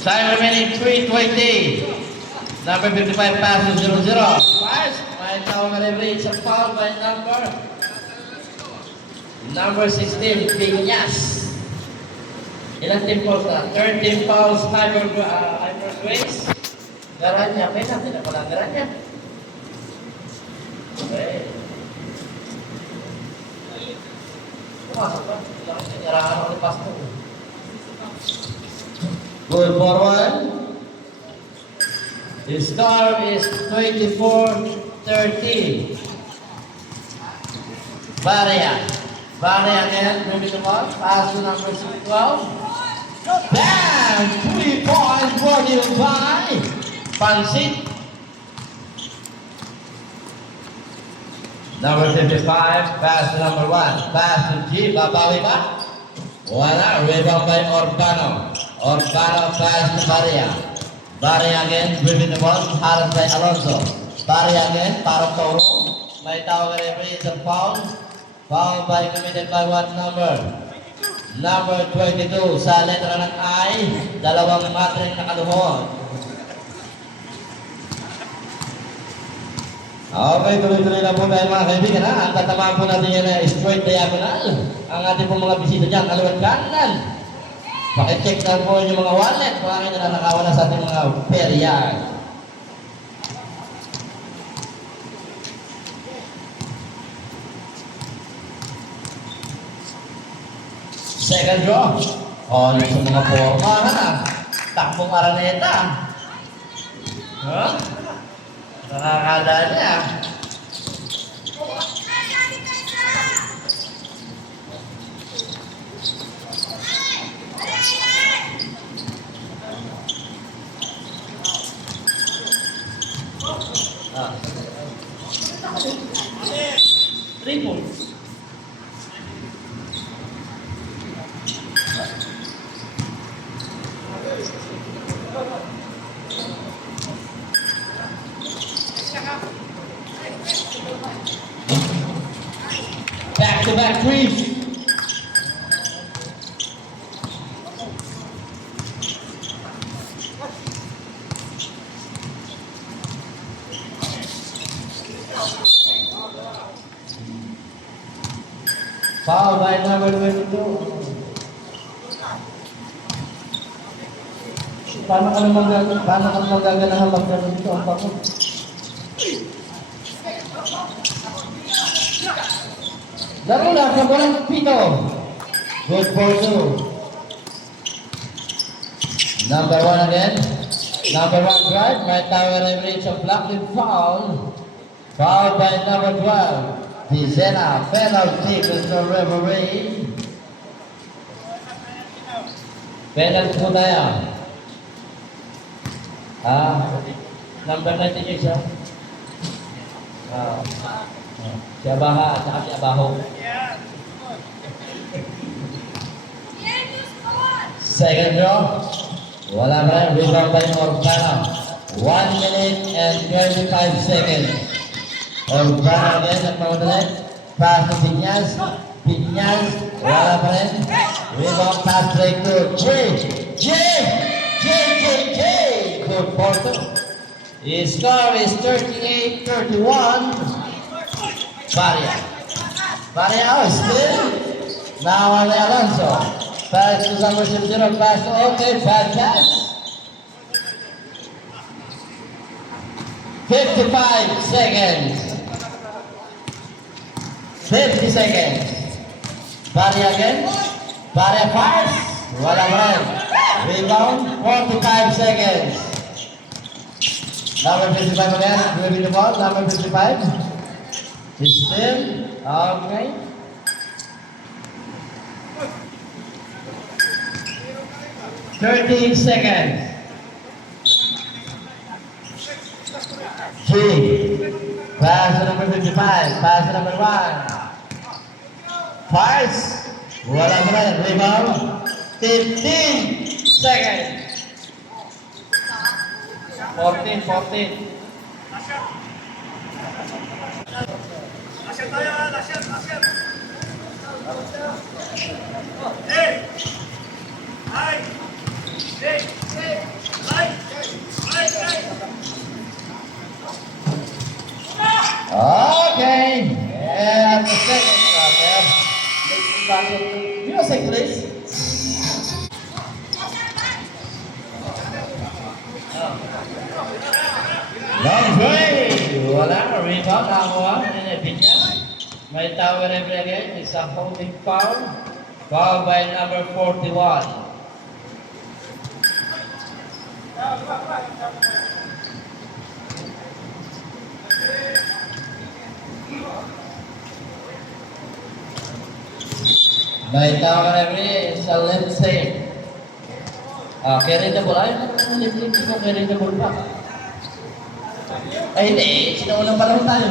Time remaining 3:20. Number 55 passes 0-0. First, may tawag na referee. It's a foul by number 16, Piñas. Ilang team fouls na? 13 fouls, Hypergrace. Garanya, may natin na pala Garanya. Okay. Pumasok ba? Nyarahan ako ni Pastor. Good forward. The score is 24-30. Varia again, moving the ball. Pass to number 12. Bam! 3 points brought you by Pansit. Number 55, pass to number 1. Pass to G, babawi ba? Wala, rebound by Urbano. Urbano pass to Varia again, moving the ball. Harap by Alonso. Varia again, para Toro. May tawag na referee sa foul. Foul by committed by one Number 22 sa letra ng I, dalawang matring nakaluhod. Okay, tuloy-tuloy na po tayo mga kaibigan ha. Ang tatamaan po natin yan na straight diagonal. Ang ating po mga bisita dyan, kaliwat kanan. Pakicheck na po yung mga wallet. Bakit na nakawala sa ating mga perya. Second draw. O, yung sa mga forma na. Takbong Araneta. Huh? Nakakala niya. Three points. Back-to-back threes. Foul by number 22. Paano ka naman gaganahan mag-ganun dito? Ang bako. Laro na sa walang pito. Good for two. Number 1 again. Number 1 drive. May tower referee sa blocking foul. Foul by number 12. Dizena, penalty, Mr. Referee. Penalty po tayo. Number 19 siya. Siya Baha at saka siya Baho. Second draw. Wala pa rin. Rebound by Urbano. 1 minute and 25 seconds. Urbano again at mamadali. Pass to Piñas. Wala pa rin. Rebound pass break to J. Good for two. His score is 38-31. Varia still. Now on Alonso. Pass to number 0, pass to okay, bad pass. 55 seconds. 50 seconds. Varia again. Varia fires. Wala rin. Rebound. 45 seconds. Number 55 again. Moving the ball. Number 55. Still. Okay. $13 seconds. G. Pass to number 55. Pass to number 1. Pass. Wala pa rin. Rebound. 15 seconds. 14. Asyat tayo, asyat. the second quarter. Next battle, music please. Long play. Wala. Rebound. Nakuha. Pinyas. May tower every again. It's a holding foul. Foul by number 41. May tower every. It's a left side. Carry the ball. Ay, left side. Carry the ball pa. Ay, hindi. Sinaunang panahon tayo.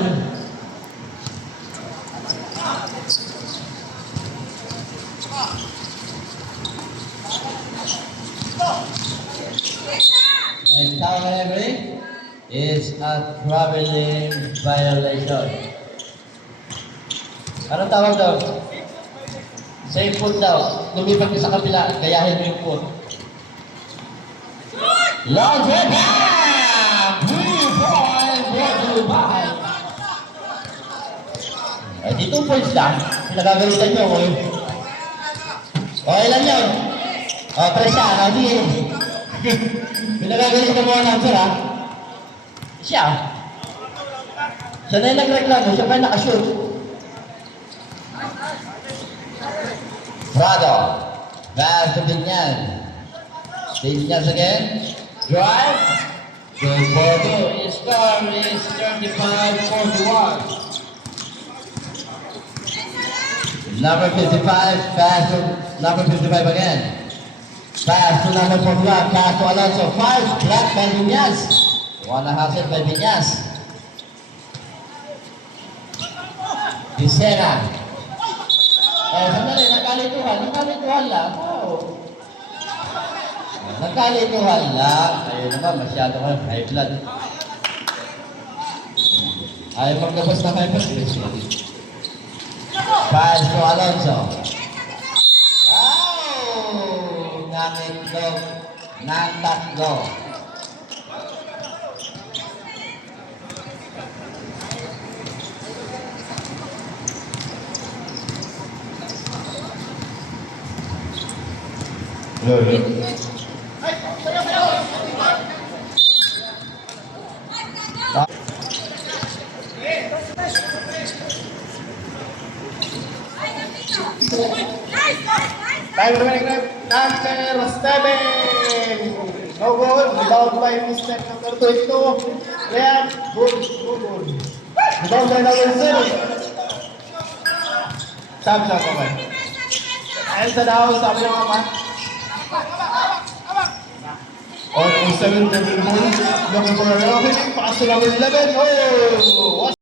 My tower every is a traveling violation. Anong tawag daw? Same foot daw. Lumipat ka sa kabila, gayahin mo yung foot. Long break! Ay, di 2 points lang. Pinagagalitan nyo. Okay lang yun. Presya, di eh. Pinagagalitan mo ang answer, ha? Siya. Siya na yung nagreklamo. Siya pa yung nakashoot. Prado. Back to Binyas. Binyas again. Drive. Good for two. His score is 35-41. Number 55, pass to number 55 again. Pass to number 41, pass to Alonso. 5, block by Binyas. One hustle by Binyas. Vicena. Sandali, nagkalituhan lang. Oh. Nagkalituhan lang. Ayun naman, masyado kayo, high blood. Ayaw maglabas na high blood. Pass to Alonso. Oh! Namitlog ng tatlo. Time remaining number 7. No goal. Rebound by mistake number 22. Ryan, good. Rebound by number 0. Sabi ko ba? Ayun sa daw, sabi ng ama. On 7 table ball. Looking for a real pass to number 11. Oh!